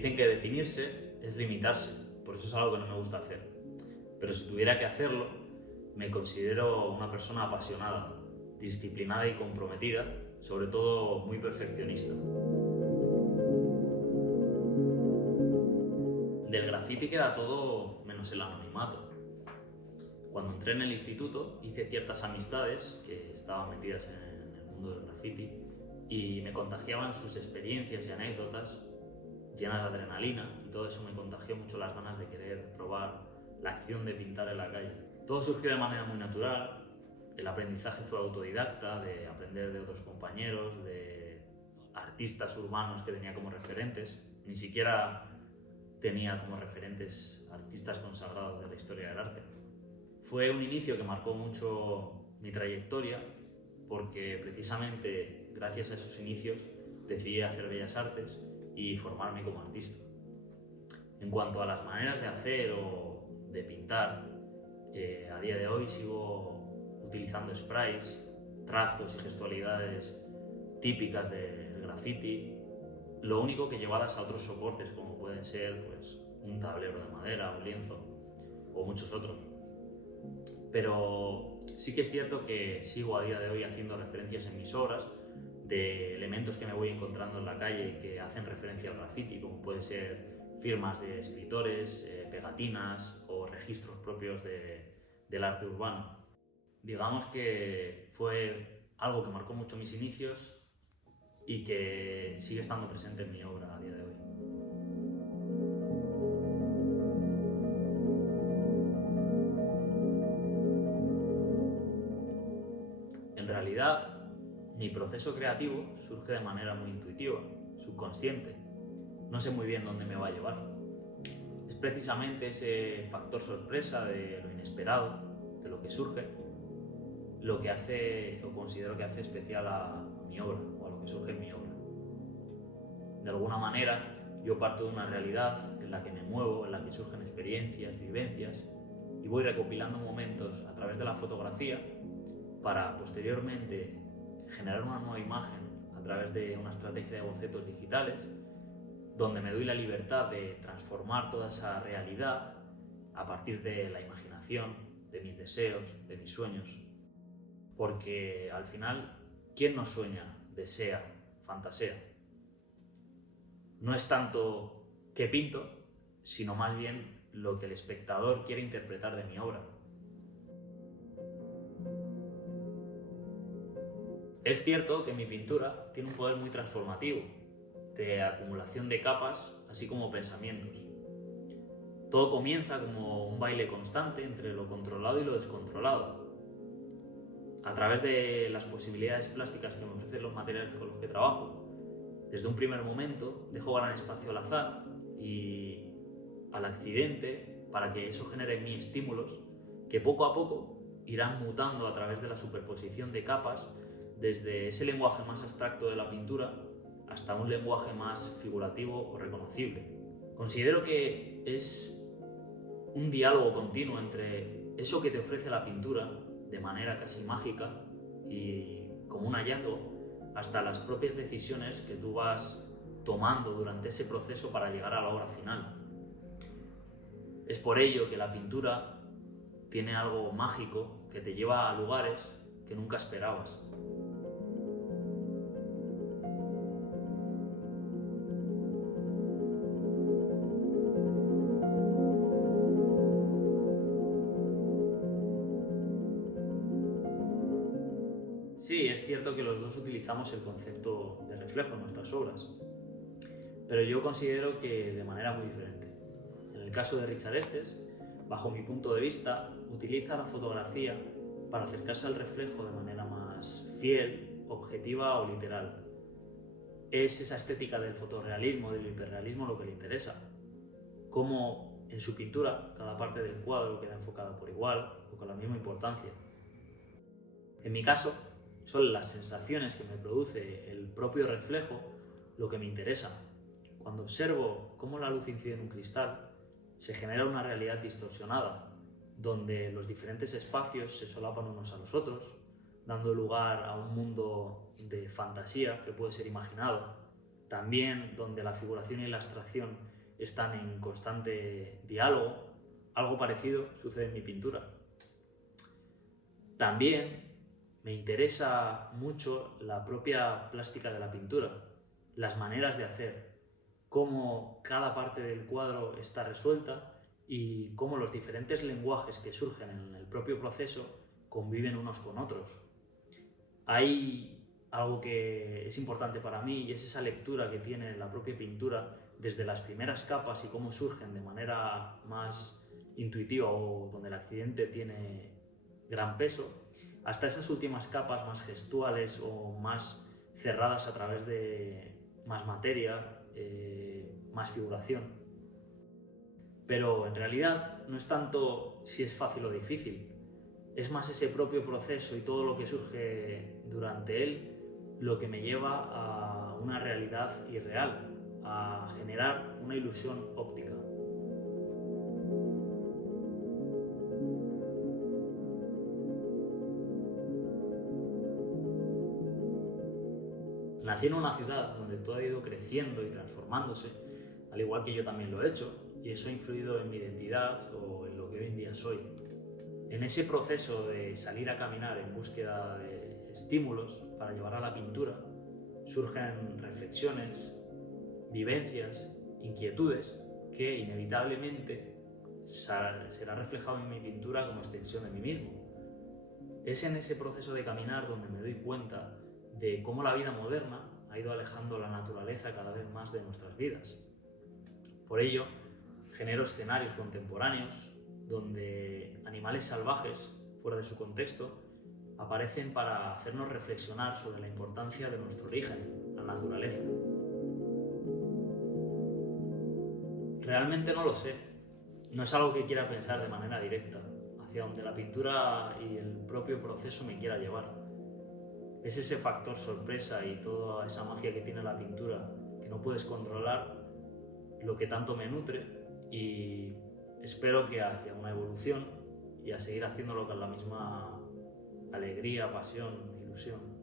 Dicen que definirse es limitarse, por eso es algo que no me gusta hacer. Pero si tuviera que hacerlo, me considero una persona apasionada, disciplinada y comprometida, sobre todo muy perfeccionista. Del graffiti queda todo menos el anonimato. Cuando entré en el instituto hice ciertas amistades que estaban metidas en el mundo del graffiti y me contagiaban sus experiencias y anécdotas llenas de adrenalina, y todo eso me contagió mucho las ganas de querer probar la acción de pintar en la calle. Todo surgió de manera muy natural, el aprendizaje fue autodidacta, de aprender de otros compañeros, de artistas urbanos que tenía como referentes. Ni siquiera tenía como referentes artistas consagrados de la historia del arte. Fue un inicio que marcó mucho mi trayectoria, porque precisamente gracias a esos inicios decidí hacer Bellas Artes y formarme como artista. En cuanto a las maneras de hacer o de pintar, a día de hoy sigo utilizando sprays, trazos y gestualidades típicas del graffiti, lo único que llevadas a otros soportes como pueden ser un tablero de madera, un lienzo o muchos otros. Pero sí que es cierto que sigo a día de hoy haciendo referencias en mis obras de elementos que me voy encontrando en la calle que hacen referencia al graffiti, como pueden ser firmas de escritores, pegatinas o registros propios del arte urbano. Digamos que fue algo que marcó mucho mis inicios y que sigue estando presente en mi obra a día de hoy. En realidad, mi proceso creativo surge de manera muy intuitiva, subconsciente. No sé muy bien dónde me va a llevar. Es precisamente ese factor sorpresa de lo inesperado, de lo que surge, lo que hace o considero que hace especial a mi obra o a lo que surge en mi obra. De alguna manera, yo parto de una realidad en la que me muevo, en la que surgen experiencias, vivencias, y voy recopilando momentos a través de la fotografía para posteriormente generar una nueva imagen a través de una estrategia de bocetos digitales, donde me doy la libertad de transformar toda esa realidad a partir de la imaginación, de mis deseos, de mis sueños. Porque al final, ¿quién no sueña, desea, fantasea? No es tanto qué pinto, sino más bien lo que el espectador quiere interpretar de mi obra. Es cierto que mi pintura tiene un poder muy transformativo, de acumulación de capas, así como pensamientos. Todo comienza como un baile constante entre lo controlado y lo descontrolado. A través de las posibilidades plásticas que me ofrecen los materiales con los que trabajo, desde un primer momento dejo gran espacio al azar y al accidente para que eso genere en mí estímulos que poco a poco irán mutando a través de la superposición de capas, desde ese lenguaje más abstracto de la pintura hasta un lenguaje más figurativo o reconocible. Considero que es un diálogo continuo entre eso que te ofrece la pintura de manera casi mágica y como un hallazgo, hasta las propias decisiones que tú vas tomando durante ese proceso para llegar a la obra final. Es por ello que la pintura tiene algo mágico que te lleva a lugares que nunca esperabas. Sí, es cierto que los dos utilizamos el concepto de reflejo en nuestras obras, pero yo considero que de manera muy diferente. En el caso de Richard Estes, bajo mi punto de vista, utiliza la fotografía para acercarse al reflejo de manera más fiel, objetiva o literal. Es esa estética del fotorrealismo, del hiperrealismo lo que le interesa. Cómo en su pintura cada parte del cuadro queda enfocada por igual o con la misma importancia. En mi caso, son las sensaciones que me produce el propio reflejo lo que me interesa. Cuando observo cómo la luz incide en un cristal, se genera una realidad distorsionada, donde los diferentes espacios se solapan unos a los otros, dando lugar a un mundo de fantasía que puede ser imaginado. También donde la figuración y la abstracción están en constante diálogo. Algo parecido sucede en mi pintura. También me interesa mucho la propia plástica de la pintura, las maneras de hacer, cómo cada parte del cuadro está resuelta y cómo los diferentes lenguajes que surgen en el propio proceso conviven unos con otros. Hay algo que es importante para mí y es esa lectura que tiene la propia pintura desde las primeras capas y cómo surgen de manera más intuitiva o donde el accidente tiene gran peso, hasta esas últimas capas más gestuales o más cerradas a través de más materia, más figuración. Pero en realidad no es tanto si es fácil o difícil, es más ese propio proceso y todo lo que surge durante él lo que me lleva a una realidad irreal, a generar una ilusión óptica. Nací en una ciudad donde todo ha ido creciendo y transformándose, al igual que yo también lo he hecho, y eso ha influido en mi identidad o en lo que hoy en día soy. En ese proceso de salir a caminar en búsqueda de estímulos para llevar a la pintura, surgen reflexiones, vivencias, inquietudes que inevitablemente será reflejado en mi pintura como extensión de mí mismo. Es en ese proceso de caminar donde me doy cuenta de cómo la vida moderna ha ido alejando la naturaleza cada vez más de nuestras vidas. Por ello, genero escenarios contemporáneos donde animales salvajes, fuera de su contexto, aparecen para hacernos reflexionar sobre la importancia de nuestro origen, la naturaleza. Realmente no lo sé, no es algo que quiera pensar de manera directa, hacia donde la pintura y el propio proceso me quiera llevar. Es ese factor sorpresa y toda esa magia que tiene la pintura que no puedes controlar lo que tanto me nutre, y espero que hacia una evolución y a seguir haciéndolo con la misma alegría, pasión, ilusión.